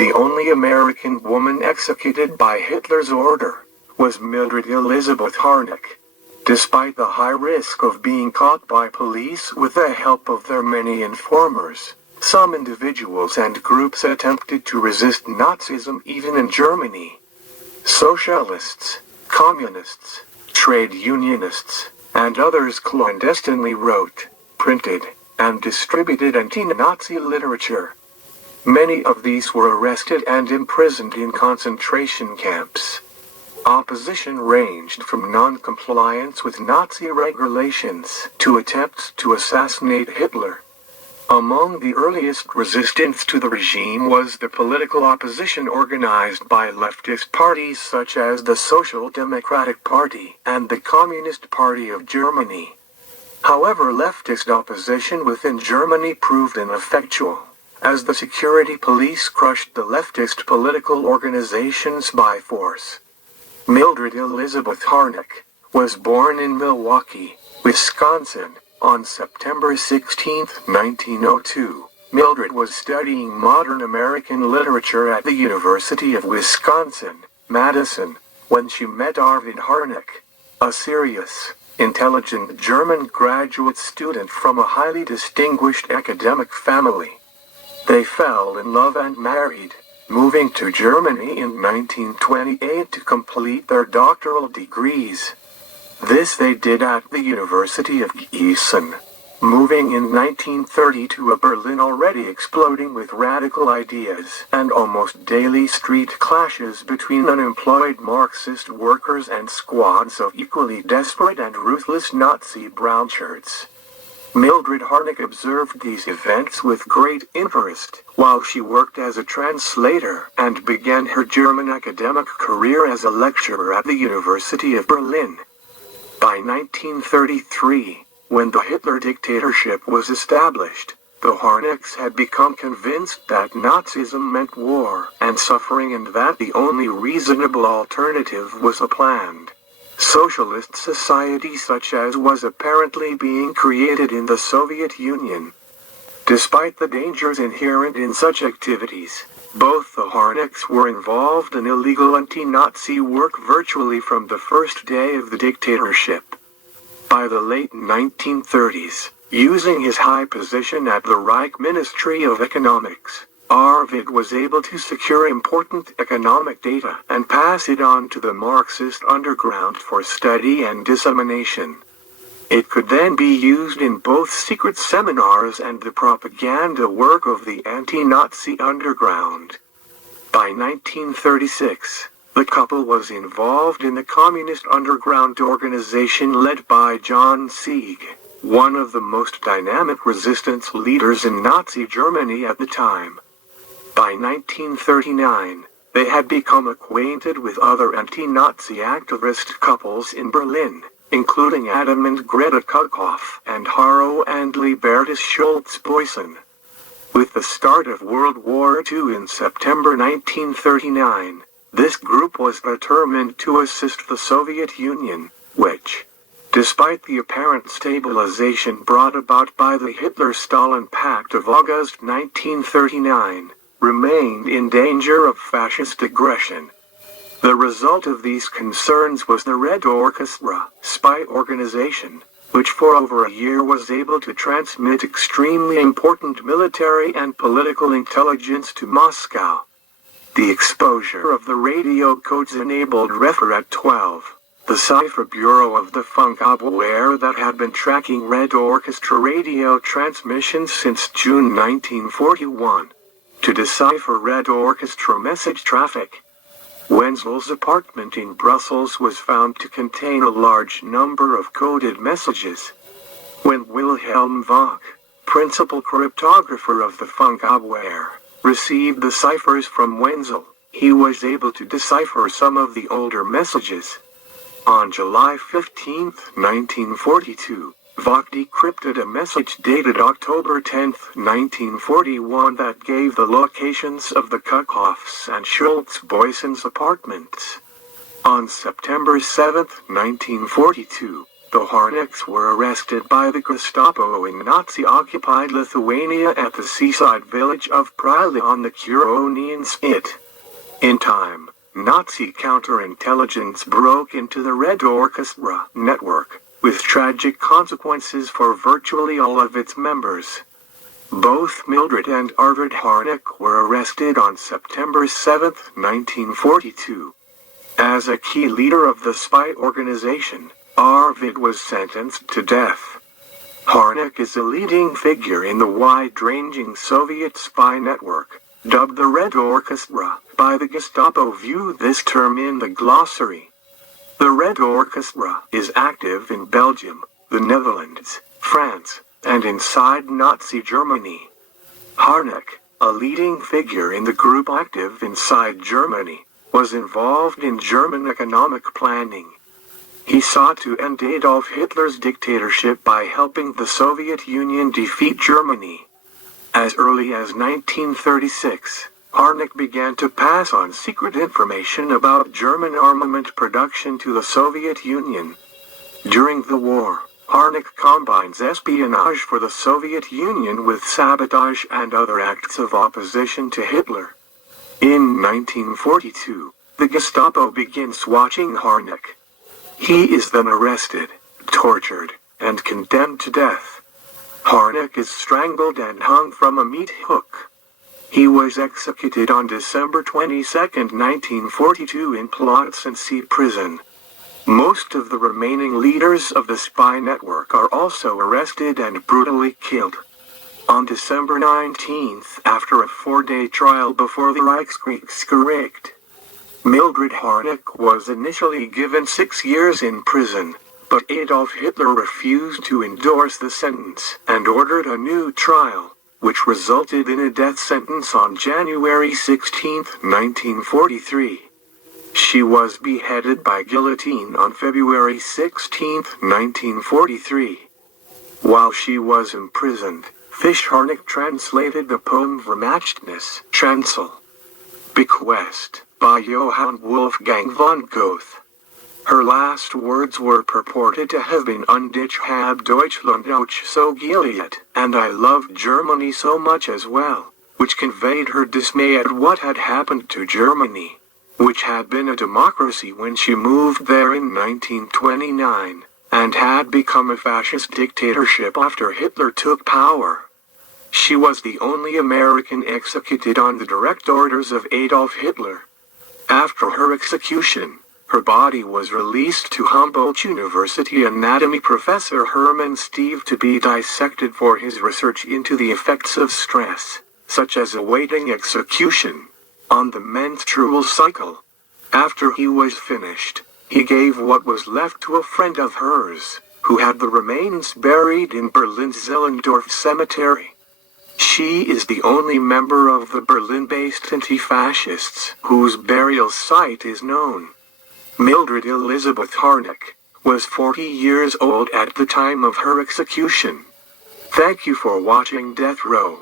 The only American woman executed by Hitler's order was Mildred Elizabeth Harnack. Despite the high risk of being caught by police with the help of their many informers, some individuals and groups attempted to resist Nazism even in Germany. Socialists, communists, trade unionists, and others clandestinely wrote, printed, and distributed anti-Nazi literature. Many of these were arrested and imprisoned in concentration camps. Opposition ranged from non-compliance with Nazi regulations to attempts to assassinate Hitler. Among the earliest resistance to the regime was the political opposition organized by leftist parties such as the Social Democratic Party and the Communist Party of Germany. However, leftist opposition within Germany proved ineffectual, as the security police crushed the leftist political organizations by force. Mildred Elizabeth Harnack was born in Milwaukee, Wisconsin, on September 16, 1902. Mildred was studying modern American literature at the University of Wisconsin, Madison, when she met Arvid Harnack, a serious, intelligent German graduate student from a highly distinguished academic family. They fell in love and married, moving to Germany in 1928 to complete their doctoral degrees. This they did at the University of Gießen, moving in 1930 to a Berlin already exploding with radical ideas and almost daily street clashes between unemployed Marxist workers and squads of equally desperate and ruthless Nazi brownshirts. Mildred Harnack observed these events with great interest while she worked as a translator and began her German academic career as a lecturer at the University of Berlin. By 1933, when the Hitler dictatorship was established, the Harnacks had become convinced that Nazism meant war and suffering and that the only reasonable alternative was a planned socialist society such as was apparently being created in the Soviet Union. Despite the dangers inherent in such activities, both the Harnacks were involved in illegal anti-Nazi work virtually from the first day of the dictatorship. By the late 1930s, using his high position at the Reich Ministry of Economics, Arvid was able to secure important economic data and pass it on to the Marxist underground for study and dissemination. It could then be used in both secret seminars and the propaganda work of the anti-Nazi underground. By 1936, the couple was involved in the Communist Underground organization led by John Sieg, one of the most dynamic resistance leaders in Nazi Germany at the time. By 1939, they had become acquainted with other anti-Nazi activist couples in Berlin, including Adam and Greta Kukhoff and Haro and Libertas Schultz-Boysen. With the start of World War II in September 1939, this group was determined to assist the Soviet Union, which, despite the apparent stabilization brought about by the Hitler-Stalin Pact of August 1939, remained in danger of fascist aggression. The result of these concerns was the Red Orchestra, spy organization, which for over a year was able to transmit extremely important military and political intelligence to Moscow. The exposure of the radio codes enabled Referat 12, the cipher bureau of the Funkabwehr that had been tracking Red Orchestra radio transmissions since June 1941, to decipher Red Orchestra message traffic. Wenzel's apartment in Brussels was found to contain a large number of coded messages. When Wilhelm Vogt, principal cryptographer of the Funkabwehr, received the ciphers from Wenzel, he was able to decipher some of the older messages. On July 15, 1942, Vogt decrypted a message dated October 10, 1941 that gave the locations of the Kukhoffs and Schultz-Boysen's apartments. On September 7, 1942, The Harnacks were arrested by the Gestapo in Nazi-occupied Lithuania at the seaside village of Prilė on the Curonian Spit. In time, Nazi counterintelligence broke into the Red Orchestra network, with tragic consequences for virtually all of its members. Both Mildred and Arvid Harnack were arrested on September 7, 1942. As a key leader of the spy organization, Arvid was sentenced to death. Harnack is a leading figure in the wide-ranging Soviet spy network, dubbed the Red Orchestra, by the Gestapo. View this term in the glossary. The Red Orchestra is active in Belgium, the Netherlands, France, and inside Nazi Germany. Harnack, a leading figure in the group active inside Germany, was involved in German economic planning. He sought to end Adolf Hitler's dictatorship by helping the Soviet Union defeat Germany. As early as 1936, Harnack began to pass on secret information about German armament production to the Soviet Union. During the war, Harnack combines espionage for the Soviet Union with sabotage and other acts of opposition to Hitler. In 1942, the Gestapo begins watching Harnack. He is then arrested, tortured, and condemned to death. Harnack is strangled and hung from a meat hook. He was executed on December 22, 1942 in Plötzensee prison. Most of the remaining leaders of the spy network are also arrested and brutally killed. On December 19, after a 4-day trial before the Reichskriegsgericht, Mildred Harnack was initially given 6 years in prison, but Adolf Hitler refused to endorse the sentence and ordered a new trial, which resulted in a death sentence on January 16, 1943. She was beheaded by guillotine on February 16, 1943. While she was imprisoned, Harnack translated the poem Vermächtnis, Chancel, bequest, by Johann Wolfgang von Goethe. Her last words were purported to have been Und ich hab Deutschland auch so geliebt, and I loved Germany so much as well, which conveyed her dismay at what had happened to Germany, which had been a democracy when she moved there in 1929, and had become a fascist dictatorship after Hitler took power. She was the only American executed on the direct orders of Adolf Hitler. After her execution, her body was released to Humboldt University anatomy professor Hermann Steve to be dissected for his research into the effects of stress, such as awaiting execution, on the menstrual cycle. After he was finished, he gave what was left to a friend of hers, who had the remains buried in Berlin's Zehlendorf Cemetery. She is the only member of the Berlin-based anti-fascists whose burial site is known. Mildred Elizabeth Harnack was 40 years old at the time of her execution. Thank you for watching Death Row.